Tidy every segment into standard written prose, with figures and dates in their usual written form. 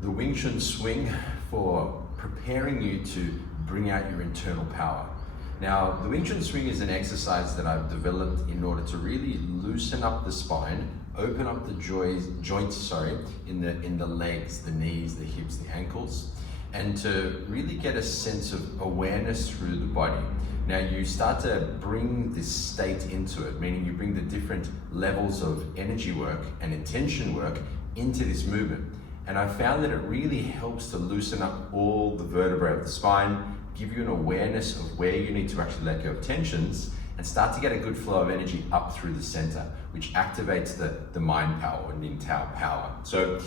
the Wing Chun swing for preparing you to bring out your internal power. Now, the Wing Chun swing is an exercise that I've developed in order to really loosen up the spine, open up the joints in the legs, the knees, the hips, the ankles, and to really get a sense of awareness through the body. Now you start to bring this state into it, meaning you bring the different levels of energy work and intention work into this movement. And I found that it really helps to loosen up all the vertebrae of the spine, give you an awareness of where you need to actually let go of tensions, and start to get a good flow of energy up through the center, which activates the mind power and the entire power. So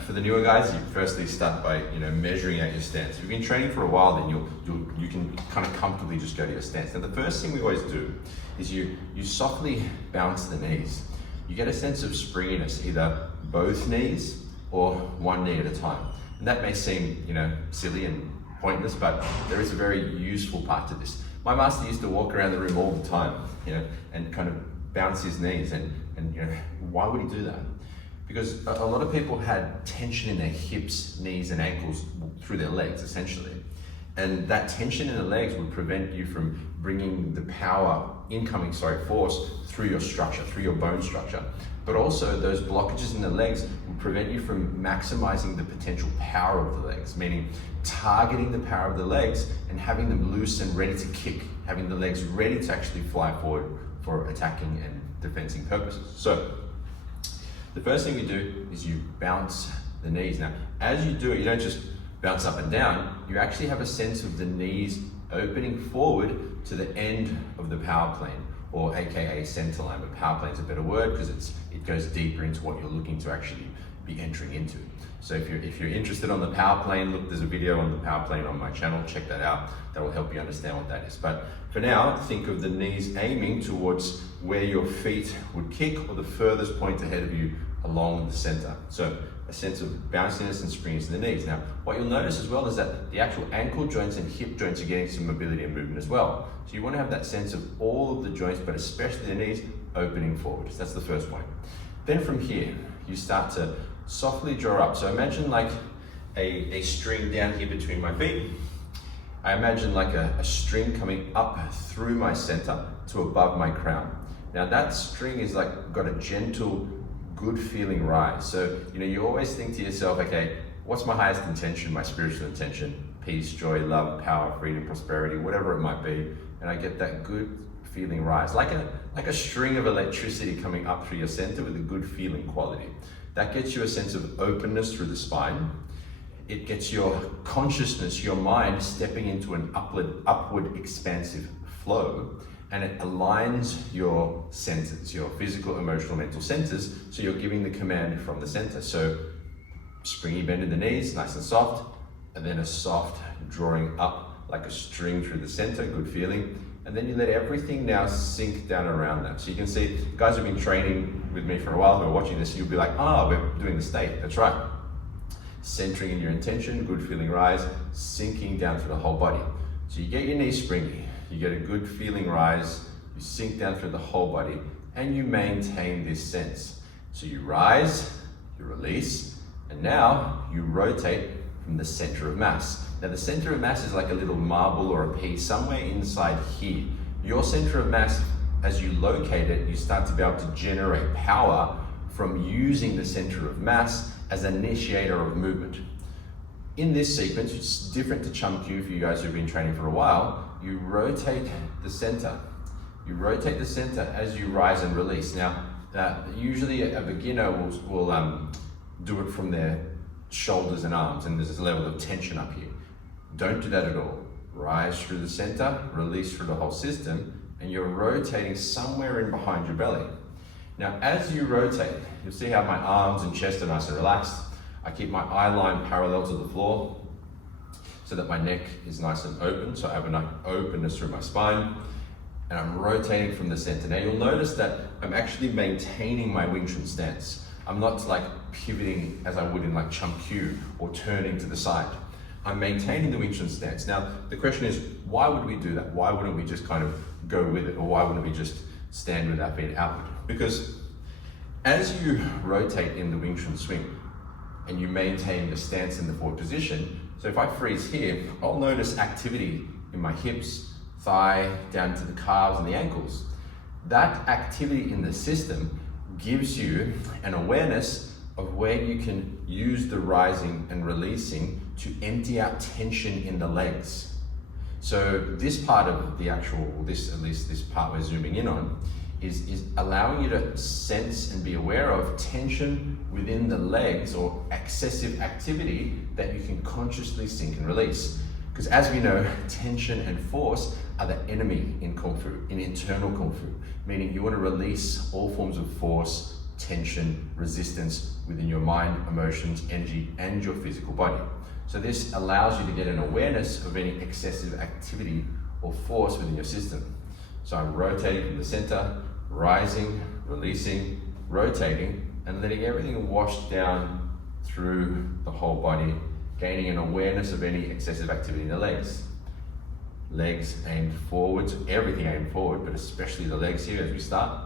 for the newer guys, you firstly start by measuring out your stance. If you've been training for a while, then you can kind of comfortably just go to your stance. Now the first thing we always do is you softly bounce the knees. You get a sense of springiness, either both knees or one knee at a time. And that may seem silly and pointless, but there is a very useful part to this. My master used to walk around the room all the time, and kind of bounce his knees. And why would he do that? Because a lot of people had tension in their hips, knees, and ankles through their legs, essentially. And that tension in the legs would prevent you from bringing the incoming force through your structure, through your bone structure. But also those blockages in the legs would prevent you from maximizing the potential power of the legs, meaning targeting the power of the legs and having them loose and ready to kick, having the legs ready to actually fly forward for attacking and defending purposes. So the first thing we do is you bounce the knees. Now, as you do it, you don't just bounce up and down, you actually have a sense of the knees opening forward to the end of the power plane, or AKA center line, but power plane is a better word because it goes deeper into what you're looking to actually be entering into. So if you're interested on the power plane, look, there's a video on the power plane on my channel, check that out. That will help you understand what that is. But for now, think of the knees aiming towards where your feet would kick, or the furthest point ahead of you along the center. So a sense of bounciness and springiness in the knees. Now, what you'll notice as well is that the actual ankle joints and hip joints are getting some mobility and movement as well. So you want to have that sense of all of the joints, but especially the knees, opening forward. So that's the first point. Then from here, you start to softly draw up. So imagine like a string down here between my feet. I imagine like a string coming up through my center to above my crown. Now that string is like got a gentle, good feeling rise. So, you always think to yourself, okay, what's my highest intention, my spiritual intention? Peace, joy, love, power, freedom, prosperity, whatever it might be. And I get that good feeling rise, like a string of electricity coming up through your center with a good feeling quality. That gets you a sense of openness through the spine. It gets your consciousness, your mind, stepping into an upward expansive flow. And it aligns your centers, your physical, emotional, mental centers, so you're giving the command from the center. So springy bend in the knees, nice and soft, and then a soft drawing up like a string through the center, good feeling. And then you let everything now sink down around that. So you can see, guys who've been training with me for a while, who are watching this, you'll be like, we're doing the state, that's right. Centering in your intention, good feeling rise, sinking down through the whole body. So you get your knees springy, you get a good feeling rise, you sink down through the whole body, and you maintain this sense. So you rise, you release, and now you rotate from the center of mass. Now the center of mass is like a little marble or a pea somewhere inside here. Your center of mass, as you locate it, you start to be able to generate power from using the center of mass as an initiator of movement. In this sequence, it's different to Chun for you guys who've been training for a while, you rotate the center. You rotate the center as you rise and release. Now, usually a beginner will do it from their shoulders and arms, and there's this level of tension up here. Don't do that at all. Rise through the center, release through the whole system, and you're rotating somewhere in behind your belly. Now, as you rotate, you'll see how my arms and chest are nice and relaxed. I keep my eye line parallel to the floor so that my neck is nice and open, so I have enough openness through my spine, and I'm rotating from the center. Now you'll notice that I'm actually maintaining my Wing Chun stance. I'm not like pivoting as I would in like Chun or turning to the side. I'm maintaining the Wing Chun stance. Now the question is, why would we do that? Why wouldn't we just kind of go with it, or why wouldn't we just stand with our feet outward? Because as you rotate in the Wing Chun swing, and you maintain the stance in the forward position. So if I freeze here, I'll notice activity in my hips, thigh, down to the calves and the ankles. That activity in the system gives you an awareness of where you can use the rising and releasing to empty out tension in the legs. So this part of the actual, at least this part we're zooming in on, is allowing you to sense and be aware of tension within the legs or excessive activity that you can consciously sink and release. Because as we know, tension and force are the enemy in Kung Fu, in internal Kung Fu, meaning you want to release all forms of force, tension, resistance within your mind, emotions, energy, and your physical body. So this allows you to get an awareness of any excessive activity or force within your system. So I'm rotating from the center, rising, releasing, rotating, and letting everything wash down through the whole body, gaining an awareness of any excessive activity in the legs. Legs aimed forwards, everything aimed forward, but especially the legs here as we start.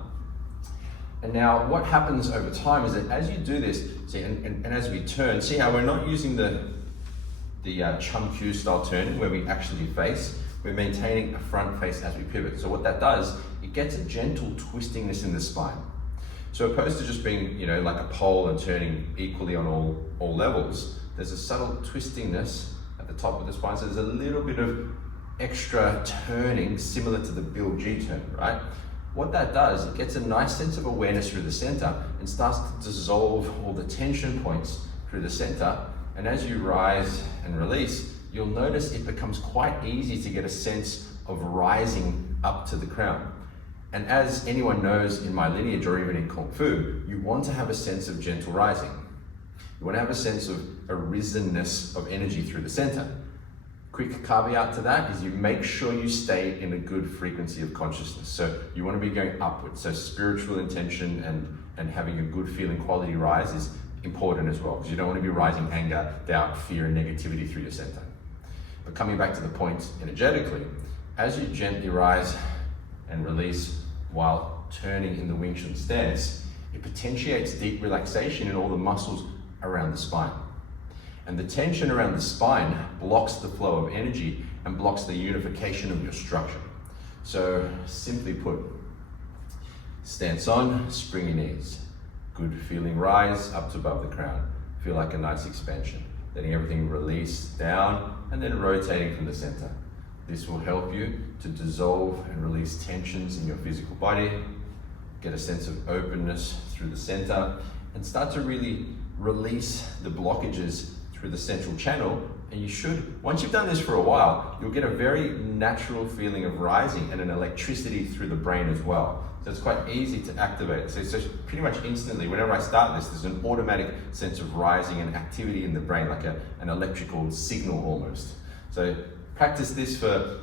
And now what happens over time is that as you do this, see, and as we turn, see how we're not using the Chun style turning where we actually face, we're maintaining a front face as we pivot. So what that does, it gets a gentle twistingness in the spine. So opposed to just being, like a pole and turning equally on all levels, there's a subtle twistingness at the top of the spine. So there's a little bit of extra turning similar to the Bill G turn, right? What that does, it gets a nice sense of awareness through the center and starts to dissolve all the tension points through the center. And as you rise and release, you'll notice it becomes quite easy to get a sense of rising up to the crown. And as anyone knows in my lineage or even in Kung Fu, you want to have a sense of gentle rising. You want to have a sense of a risenness of energy through the center. Quick caveat to that is you make sure you stay in a good frequency of consciousness. So you want to be going upwards. So spiritual intention and having a good feeling quality rise is important as well, because you don't want to be rising anger, doubt, fear, and negativity through your center. But coming back to the point energetically, as you gently rise and release while turning in the Wing Chun stance, it potentiates deep relaxation in all the muscles around the spine. And the tension around the spine blocks the flow of energy and blocks the unification of your structure. So simply put, stance on, springy knees. Good feeling rise up to above the crown. Feel like a nice expansion. Letting everything release down and then rotating from the center. This will help you to dissolve and release tensions in your physical body, get a sense of openness through the center, and start to really release the blockages through the central channel. And you should, once you've done this for a while, you'll get a very natural feeling of rising and an electricity through the brain as well. So it's quite easy to activate. So pretty much instantly, whenever I start this, there's an automatic sense of rising and activity in the brain, like an electrical signal almost. So practice this for,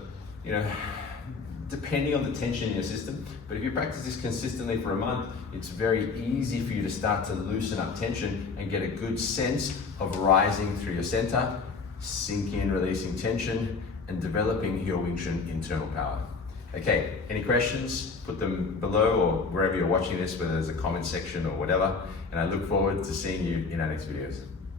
depending on the tension in your system. But if you practice this consistently for a month, it's very easy for you to start to loosen up tension and get a good sense of rising through your center, sinking and releasing tension, and developing your Wing Chun internal power. Okay, any questions? Put them below or wherever you're watching this, whether there's a comment section or whatever. And I look forward to seeing you in our next videos.